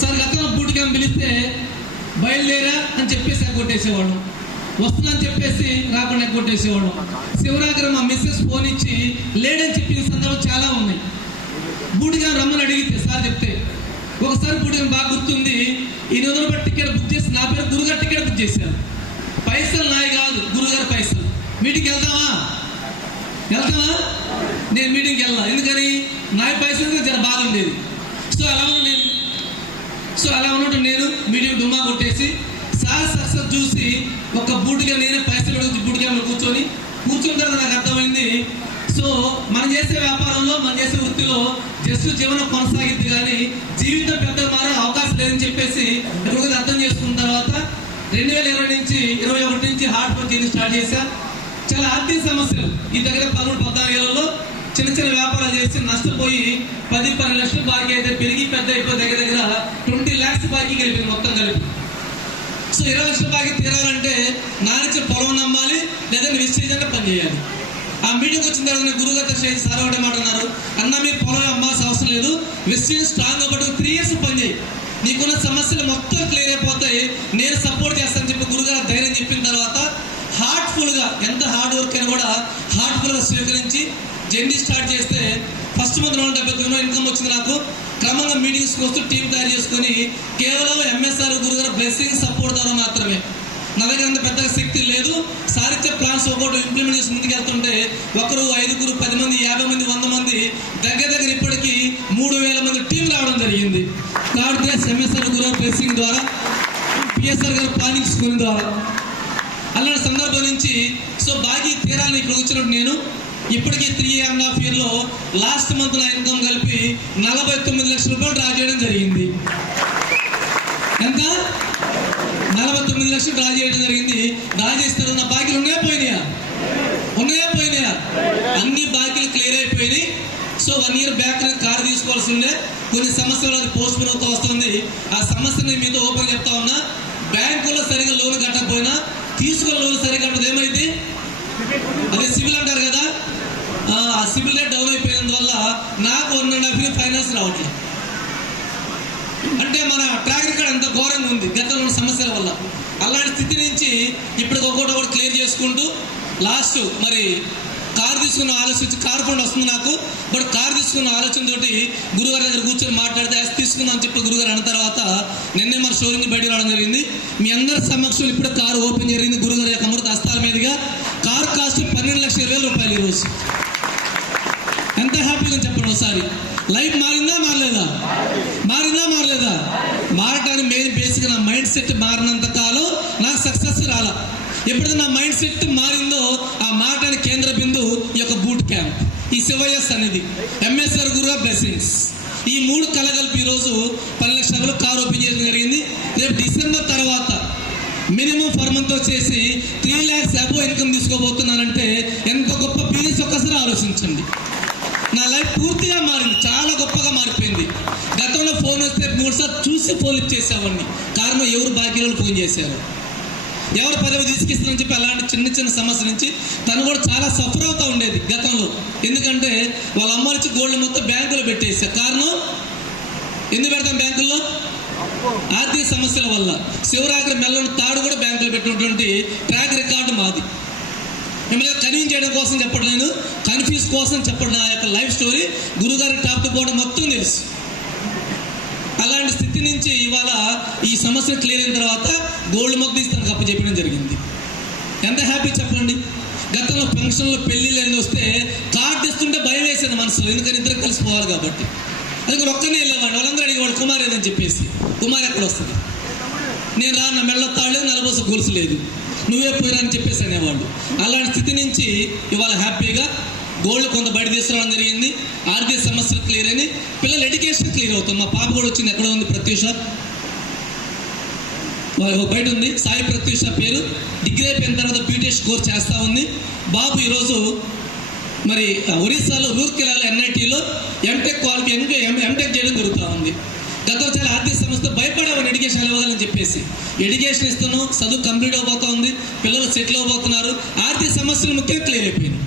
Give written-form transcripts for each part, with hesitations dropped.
Sir గతంలో boot camp పిలిస్తే బయలుదేరా అని చెప్పేసి కొట్టేసేవాళ్ళం, వస్తుందని చెప్పేసి రాకుండా కొట్టేసేవాళ్ళం. శివరాత్రి మా మిస్సెస్ ఫోన్ ఇచ్చి లేడని చెప్పిన సందర్భం చాలా ఉన్నాయి. బూట్ క్యాంప్ రమ్మని అడిగితే సార్ చెప్తే ఒకసారి బూట్ క్యాంప్ బాగా గుర్తుంది. 800 రూపాయలు టికెట్ బుక్ చేసి నా పేరు గురుగారు టికెట్ బుక్ చేశారు. పైసలు నాయి కాదు, గురుగారు పైసలు. మీటింగ్కి వెళ్తావా? నేను మీటింగ్కి వెళ్ళా, ఎందుకని నా పైసలు జర బాధ ఉండేది. సో అలా ఉన్నట్టు నేను మీటింగ్ డుమ్మా కొట్టేసి సార్ సక్సెస్ చూసి ఒక బూట్గా నేనే పైసలు అడిగి బూట్ క్యాంప్లో కూర్చున్న తర్వాత నాకు అర్థమైంది. సో మనం చేసే వ్యాపారంలో, మనం చేసే వృత్తిలో జస్ట్ జీవనం కొనసాగిద్ది కానీ జీవితం పెద్దగా మారే అవకాశం లేదని చెప్పేసి ఇప్పుడు అర్థం చేసుకున్న తర్వాత 2020 నుంచి 2021 నుంచి హార్డ్ వర్క్ చేయడం స్టార్ట్ చేశా. చాలా ఆర్థిక సమస్యలు ఈ దగ్గర 13-14 ఏళ్లలో చిన్న చిన్న వ్యాపారాలు చేసి నష్టపోయి 10-12 లక్షలు బాకీ అయితే పెరిగి పెద్ద అయిపోయి దగ్గర 20 lakhs బాకీ కలిపింది మొత్తం కలిపి. సో 20 లక్షల బాకీ తీరాలంటే నానిచ్చే పొలం నమ్మాలి, లేదా విశ్లేషణ అంటే పని చేయాలి. ఆ మీటింగ్ వచ్చిన తర్వాత గురుగారితో చేసి సార్ ఒకటే మాట అన్నారు, అన్న మీరు పొలం అమ్మాల్సిన అవసరం లేదు, విశ్లేషణ స్ట్రాంగ్ అవ్వడం 3 years పని చేయి, నీకున్న సమస్యలు మొత్తం క్లియర్ అయిపోతాయి, నేను సపోర్ట్ చేస్తానని చెప్పి గురుగారు ధైర్యం చెప్పిన తర్వాత హార్ట్ఫుల్గా, ఎంత హార్డ్ వర్క్ అయినా కూడా హార్ట్ఫుల్గా స్వీకరించి జర్నీ స్టార్ట్ చేస్తే ఫస్ట్ మంత్ 170,000 ఇన్కమ్ వచ్చింది నాకు. క్రమంగా మీటింగ్స్కి వస్తూ టీం తయారు చేసుకొని కేవలం ఎంఎస్ఆర్ గురుగారు బ్లెస్సింగ్ సపోర్ట్ ద్వారా మాత్రమే, నా దగ్గర అంత పెద్దగా శక్తి లేదు, సారిత్య ప్లాన్స్ ఒకటి ఇంప్లిమెంట్ చేసి ముందుకు వెళ్తుంటే 1, 5, 10 మంది, 50 మంది, 100 మంది దగ్గర ఇప్పటికీ 3,000 మంది టీం రావడం జరిగింది. కాబట్టి ఎంఎస్ఆర్ గురుగారు బ్లెస్సింగ్ ద్వారా, పిఎస్ఆర్ గారు ప్లానింగ్ స్కూల్ ద్వారా అలాంటి సందర్భం నుంచి సో బాకీ తీరాలని ఇక్కడ వచ్చినట్టు నేను ఇప్పటికీ 3.5 years లాస్ట్ మంత్ నా ఇన్కమ్ కలిపి 49 లక్షల రూపాయలు డ్రా చేయడం జరిగింది. ఎంత? 49 లక్షలు డ్రా చేయడం జరిగింది. డ్రా చేసిన నా బాకీలు ఉన్నాయా పోయినాయా? అన్ని బాకీలు క్లియర్ అయిపోయినాయి. సో 1 year బ్యాక్ కారు తీసుకోవాల్సి ఉండే, కొన్ని సమస్యలు అది పోస్ట్ పోన్ అవుతూ వస్తుంది. ఆ సమస్యని మీతో ఓపెన్ చెప్తా ఉన్నా, బ్యాంకులో సరిగా లోన్ కట్టకపోయినా తీసుకున్న లోన్ సరిగా కట్టదు ఏమైంది, అదే సివిల్ అంటారు కదా, ఆ సివిల్ రేట్ డౌన్ అయిపోయినందువల్ల నాకు 1.5 years ఫైనాన్స్ రావట్లేదు. అంటే మన ట్రాక్ రికార్డ్ అంత ఘోరంగా ఉంది గతంలో సమస్యల వల్ల. అలాంటి స్థితి నుంచి ఇప్పటికి ఒకటి క్లియర్ చేసుకుంటూ లాస్ట్ మరి కారు తీసుకున్న ఆలోచించి కారు ఫండ్ వస్తుంది నాకు, బట్ కారు తీసుకున్న ఆలోచనతోటి గురుగారి దగ్గర కూర్చొని మాట్లాడితే తీసుకుందాం అని చెప్పి గురుగారు అన్న తర్వాత నిన్నే మన షోరూమ్కి బయటకు రావడం జరిగింది. మీ అందరి సమక్షంలో ఇప్పుడు కారు ఓపెన్ జరిగింది గురుగారి యొక్క అమృత హస్తాల మీదుగా. కారు కాస్ట్ 12,20,000 రూపాయలు ఈరోజు. ఎంత హ్యాపీగా చెప్పండి ఒకసారి. లైఫ్ మారిందా మారలేదా? మారటానికి మెయిన్ బేసిక్ నా మైండ్ సెట్ మారినంత కాలం నాకు సక్సెస్ రాలా. ఎప్పుడైతే నా మైండ్ సెట్ మారిందో ఆ మారటానికి కేంద్ర బిందువు ఈ యొక్క బూట్ క్యాంప్, ఈ సివైఎస్ అనేది, ఎంఎస్ఆర్ గురుగారు బ్లెస్సింగ్స్, ఈ 3 కలగలిపి ఈరోజు 10 లక్షల కారు ఓపెన్ చేయడం జరిగింది. రేపు డిసెంబర్ తర్వాత మినిమం ఫర్ మంత్ వచ్చేసి 3 lakhs అబోవ్ ఇన్కమ్ తీసుకోబోతున్నానంటే ఎంత గొప్ప బిజినెస్ ఒక్కసారి ఆలోచించండి. నా లైఫ్ పూర్తిగా మారింది, చాలా గొప్పగా మారిపోయింది. గతంలో ఫోన్ వస్తే 3 సార్లు చూసి ఫోన్ ఇచ్చేసేవాడిని. కారణం ఎవరు బాకీలో ఫోన్ చేశారు, ఎవరు పదవి తీసుకిస్తారని చెప్పి అలాంటి చిన్న చిన్న సమస్య నుంచి తను కూడా చాలా సఫర్ అవుతూ ఉండేది గతంలో. ఎందుకంటే వాళ్ళ అమ్మ నుంచి గోల్డ్ మొత్తం బ్యాంకులో పెట్టేసారు. కారణం ఎందుకు పెడతాం బ్యాంకుల్లో? ఆర్థిక సమస్యల వల్ల. శివరాత్రి మెల్లని తాడు కూడా బ్యాంకులో పెట్టినటువంటి ట్రాక్ రికార్డు మాది. మిమ్మల్ని కన్విన్స్ చేయడం కోసం చెప్పట్లేదు, కన్ఫ్యూజ్ కోసం చెప్పడం. నా యొక్క లైఫ్ స్టోరీ గురుగారి టాప్ టు బాటం మొత్తం తెలుసు. అలాంటి స్థితి నుంచి ఇవాళ ఈ సమస్య క్లియర్ అయిన తర్వాత గోల్డ్ మొక్క ఇస్తాను అప్పు చెప్పడం జరిగింది. ఎంత హ్యాపీ చెప్పండి. గతంలో ఫంక్షన్లో పెళ్ళిళ్ళు అన్నీ వస్తే కార్డు తెస్తుంటే భయం వేసేది మనసులో, ఎందుకని ఇద్దరు కలిసిపోవాలి కాబట్టి. అందుకని ఒక్కనే వెళ్ళేవాడిని. వాళ్ళందరూ అడిగేవాళ్ళు కుమార్ ఏదని చెప్పేసి, కుమార్ ఎక్కడ వస్తుంది, నేను రాన్న మెళ్ళ తాడలేదు, నలబోస గొలుసు లేదు, నువ్వే పోయినా అని చెప్పేసి అనేవాళ్ళు. అలాంటి స్థితి నుంచి ఇవాళ హ్యాపీగా గోల్డ్ కొంత బయట తీసుకురావడం జరిగింది. ఆర్థిక సమస్యలు క్లియర్ అయినాయి, పిల్లల ఎడ్యుకేషన్ క్లియర్ అవుతుంది. మా పాప కూడా వచ్చింది, ఎక్కడ ఉంది ప్రత్యూష, బయట ఉంది, సాయి ప్రత్యూష పేరు. డిగ్రీ అయిపోయిన తర్వాత బీటెక్ కోర్స్ చేస్తూ ఉంది. బాబు ఈరోజు మరి ఒరిస్సాలో రూర్కెలాలో ఎన్ఐటీలో ఎంటెక్ క్వాలిఫై ఎంటెక్ చేయడం జరుగుతూ ఉంది. గతంలో చాలా ఆర్థిక సంస్థ భయపడేవాడిని ఎడ్యుకేషన్ ఇవ్వగలని చెప్పేసి. ఎడ్యుకేషన్ ఇస్తున్నాం, చదువు కంప్లీట్ అయిపోతూ ఉంది, పిల్లలు సెటిల్ అయిపోతున్నారు, ఆర్థిక సమస్యలు ముఖ్యంగా క్లియర్ అయిపోయినాయి.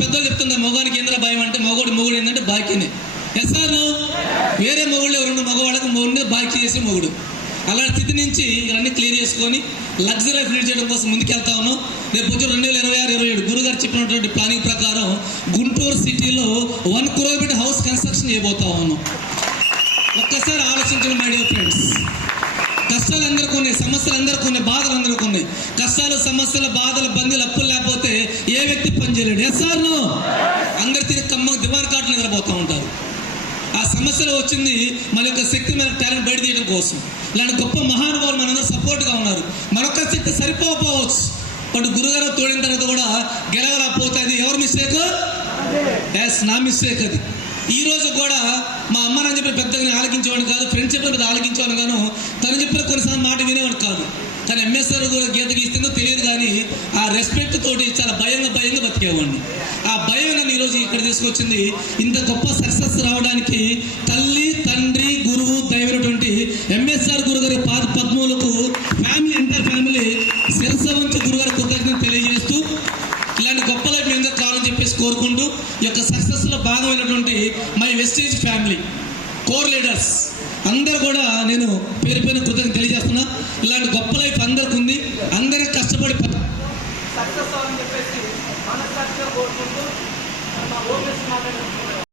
పెద్దలు చెప్తున్నారు మగవానికి ఏంద్ర భయం అంటే, మొగుడు ఏంటంటే బాకీనే. ఎస్ఆర్ వేరే మొగుడు. అలాంటి స్థితి నుంచి ఇవన్నీ క్లియర్ చేసుకొని లగ్జరీ లైఫ్ లీడ్ చేయడం కోసం ముందుకెళ్తా ఉన్నాం. రేపు వచ్చి 2026-27 గురుగారు చెప్పినటువంటి ప్లానింగ్ ప్రకారం గుంటూరు సిటీలో 1 crore హౌస్ కన్స్ట్రక్షన్ చేయబోతా ఉన్నాం. ఒక్కసారి ఆలోచించండి మై డియర్ ఫ్రెండ్స్. కష్టాలు అందరికీ ఉన్నాయి, సమస్యలు అందరికీ ఉన్నాయి, బాధలు అందరికీ ఉన్నాయి. కష్టాలు, సమస్యలు, బాధలు, బందీలు, అప్పులు లేకపోతే ఏ వ్యక్తి పని చేయలేడు. Yes or no? అందరు తిరిగి కమ్మ దివార్ కాట్లు నిద్రపోతూ ఉంటారు. ఆ సమస్యలో వచ్చింది మన యొక్క శక్తి, మన టాలెంట్ బయట తీయడం కోసం. ఇలాంటి గొప్ప మహానుభావులు మనందరూ సపోర్ట్గా ఉన్నారు. మరొక శక్తి సరిపోకపోవచ్చు, బట్ గురుగారు తోడిన తర్వాత కూడా గెలవలేకపోతే అది ఎవరి మిస్టేక్? ఎస్, నా మిస్టేక్ అది. ఈ రోజు కూడా మా అమ్మ అని చెప్పి పెద్దగా ఆలకించేవాడు కాదు, ఫ్రెండ్స్ చెప్పిన పెద్ద ఆలకించేవాడు గాను, తను చెప్పిన కొన్నిసార్లు మాట వినేవాడు కాదు. కానీ ఎంఎస్ఆర్ కూడా గీత గీస్తుందో తెలియదు, కానీ ఆ రెస్పెక్ట్ తోటి చాలా భయంగా బతికేవాడిని. ఆ భయం నన్ను ఈరోజు ఇక్కడ తీసుకొచ్చింది. ఇంత గొప్ప సక్సెస్ రావడానికి తల్లి, తండ్రి, గురువు, దైవటువంటి ఎంఎస్ఆర్ గురుగారి పాద పద్మములకు ఫ్యామిలీ, ఎంటర్ ఫ్యామిలీ శిరస వంచి గురుగారి కృతజ్ఞత తెలియజేస్తూ, ఇలాంటి గొప్ప లైఫ్ మీ అందరూ కావాలని చెప్పేసి కోరుకుంటూ, ఈ యొక్క సక్సెస్లో భాగమైనటువంటి my Vestige family core leaders అందరూ కూడా నేను పేరు కృతజ్ఞత తెలియజేస్తున్నా. ఇలాంటి గొప్ప లైఫ్ అందరికి ఉంది. అందరూ కష్టపడి సక్సెస్ అవ్వాలని చెప్పేసి మనస్సాక్షిగా కోరుకుంటూ